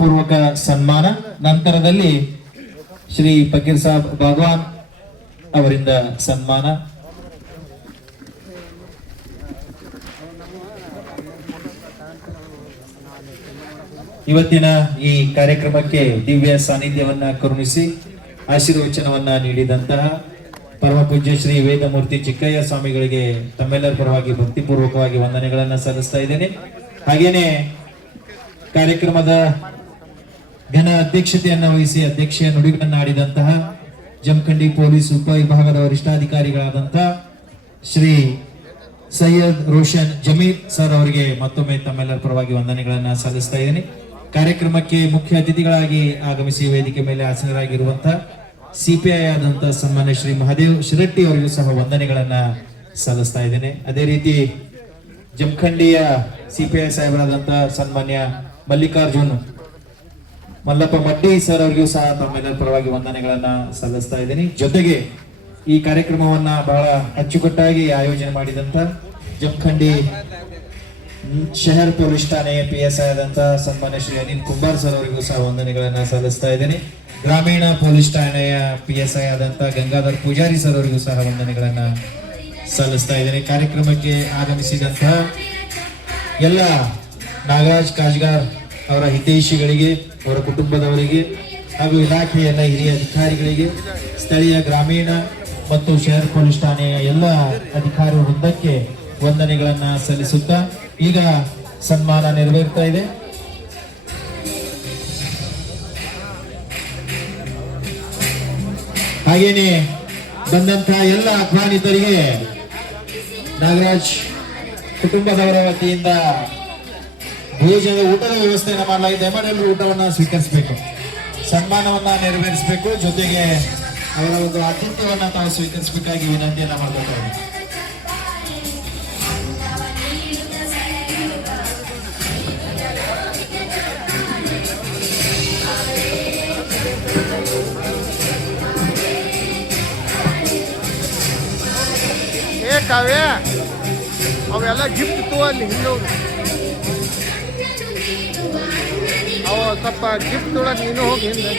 ಪೂರ್ವಕ ಸನ್ಮಾನ, ನಂತರದಲ್ಲಿ ಶ್ರೀ ಫಕೀರ್ ಸಾಬ್ ಭಗವಾನ್ ಅವರಿಂದ ಸನ್ಮಾನ. ಇವತ್ತಿನ ಈ ಕಾರ್ಯಕ್ರಮಕ್ಕೆ ದಿವ್ಯ ಸಾನ್ನಿಧ್ಯವನ್ನ ಕರುಣಿಸಿ ಆಶೀರ್ವಚನವನ್ನ ನೀಡಿದಂತಹ ಪರಮ ಪೂಜ್ಯ ಶ್ರೀ ವೇದಮೂರ್ತಿ ಚಿಕ್ಕಯ್ಯ ಸ್ವಾಮಿಗಳಿಗೆ ತಮ್ಮೆಲ್ಲರ ಪರವಾಗಿ ಭಕ್ತಿಪೂರ್ವಕವಾಗಿ ವಂದನೆಗಳನ್ನ ಸಲ್ಲಿಸ್ತಾ ಇದ್ದೇನೆ. ಹಾಗೇನೆ ಕಾರ್ಯಕ್ರಮದ ಘನ ಅಧ್ಯಕ್ಷತೆಯನ್ನು ವಹಿಸಿ ಅಧ್ಯಕ್ಷೀಯ ನುಡಿಗಳನ್ನು ಆಡಿದಂತಹ ಜಮಖಂಡಿ ಪೊಲೀಸ್ ಉಪವಿಭಾಗದ ವರಿಷ್ಠಾಧಿಕಾರಿಗಳಾದಂತಹ ಶ್ರೀ ಸೈಯದ್ ರೋಷನ್ ಜಮೀರ್ ಸರ್ ಅವರಿಗೆ ಮತ್ತೊಮ್ಮೆ ತಮ್ಮೆಲ್ಲರ ಪರವಾಗಿ ವಂದನೆಗಳನ್ನ ಸಲ್ಲಿಸ್ತಾ ಇದ್ದೇನೆ. ಕಾರ್ಯಕ್ರಮಕ್ಕೆ ಮುಖ್ಯ ಅತಿಥಿಗಳಾಗಿ ಆಗಮಿಸಿ ವೇದಿಕೆ ಮೇಲೆ ಆಸೀನರಾಗಿರುವಂತಹ ಸಿಪಿಐ ಆದಂತಹ ಸನ್ಮಾನ್ಯ ಶ್ರೀ ಮಹದೇವ್ ಶಿರಟ್ಟಿ ಅವರಿಗೂ ಸಹ ವಂದನೆಗಳನ್ನ ಸಲ್ಲಿಸ್ತಾ ಇದ್ದೇನೆ. ಅದೇ ರೀತಿ ಜಮಖಂಡಿಯ ಸಿಪಿಐ ಸಾಹೇಬರಾದಂತಹ ಸನ್ಮಾನ್ಯ ಮಲ್ಲಿಕಾರ್ಜುನ್ ಮಲ್ಲಪ್ಪ ಮಡ್ಡಿ ಸರ್ ಅವರಿಗೂ ಸಹ ತಮ್ಮೆಲ್ಲರ ಪರವಾಗಿ ವಂದನೆಗಳನ್ನ ಸಲ್ಲಿಸ್ತಾ ಇದ್ದೀನಿ. ಜೊತೆಗೆ ಈ ಕಾರ್ಯಕ್ರಮವನ್ನ ಬಹಳ ಅಚ್ಚುಕಟ್ಟಾಗಿ ಆಯೋಜನೆ ಮಾಡಿದಂತ ಜಮಖಂಡಿ ಶಹರ್ ಪೊಲೀಸ್ ಠಾಣೆಯ PSI ಆದಂತಹ ಸನ್ಮಾನ್ಯ ಶ್ರೀ ಅನಿಲ್ ಕುಂಬಾರ್ ಸರ್ ಅವರಿಗೂ ಸಹ ವಂದನೆಗಳನ್ನ ಸಲ್ಲಿಸ್ತಾ ಇದ್ದೀನಿ. ಗ್ರಾಮೀಣ ಪೊಲೀಸ್ ಠಾಣೆಯ PSI ಆದಂತಹ ಗಂಗಾಧರ್ ಪೂಜಾರಿ ಸರ್ ಅವರಿಗೂ ಸಹ ವಂದನೆಗಳನ್ನ ಸಲ್ಲಿಸ್ತಾ ಇದ್ದೇನೆ. ಕಾರ್ಯಕ್ರಮಕ್ಕೆ ಆಗಮಿಸಿದಂತಹ ಎಲ್ಲ ನಾಗರಾಜ್ ಕಾಜ್ಗಾರ್ ಅವರ ಹಿತೈಷಿಗಳಿಗೆ, ಅವರ ಕುಟುಂಬದವರಿಗೆ ಹಾಗೂ ಇಲಾಖೆಯ ಎಲ್ಲ ಹಿರಿಯ ಅಧಿಕಾರಿಗಳಿಗೆ, ಸ್ಥಳೀಯ ಗ್ರಾಮೀಣ ಮತ್ತು ಶಹರ್ ಪೊಲೀಸ್ ಠಾಣೆಯ ಎಲ್ಲ ಅಧಿಕಾರಿ ವೃಂದಕ್ಕೆ ವಂದನೆಗಳನ್ನ ಸಲ್ಲಿಸುತ್ತಾ ಈಗ ಸನ್ಮಾನ ನೆರವೇರ್ತಾ ಇದೆ. ಹಾಗೇನೆ ಬಂದಂತಹ ಎಲ್ಲ ಆಹ್ವಾನಿತರಿಗೆ ನಾಗರಾಜ್ ಕುಟುಂಬದವರ ವತಿಯಿಂದ ಭೋಜನದ ಊಟದ ವ್ಯವಸ್ಥೆಯನ್ನು ಮಾಡಲಾಗಿದೆ. ಎಲ್ಲರೂ ಊಟವನ್ನ ಸ್ವೀಕರಿಸಬೇಕು, ಸನ್ಮಾನವನ್ನ ನೆರವೇರಿಸಬೇಕು, ಜೊತೆಗೆ ಅವರ ಒಂದು ಆತಿಥ್ಯವನ್ನ ತಾವು ಸ್ವೀಕರಿಸಬೇಕಾಗಿ ವಿನಂತಿಯನ್ನ ಮಾಡಬೇಕಾಗಿದೆ. ಕಾವ್ಯ ಅವೆಲ್ಲ ಗಿಫ್ಟ್ ತೋ ಅಲ್ಲಿ ಹಿಂದೂ ಅವ ಸ್ವಲ್ಪ ಗಿಫ್ಟ್ ತೊಳಕ್ ನೀನು ಹೋಗಿ ಹಿಂದೆ.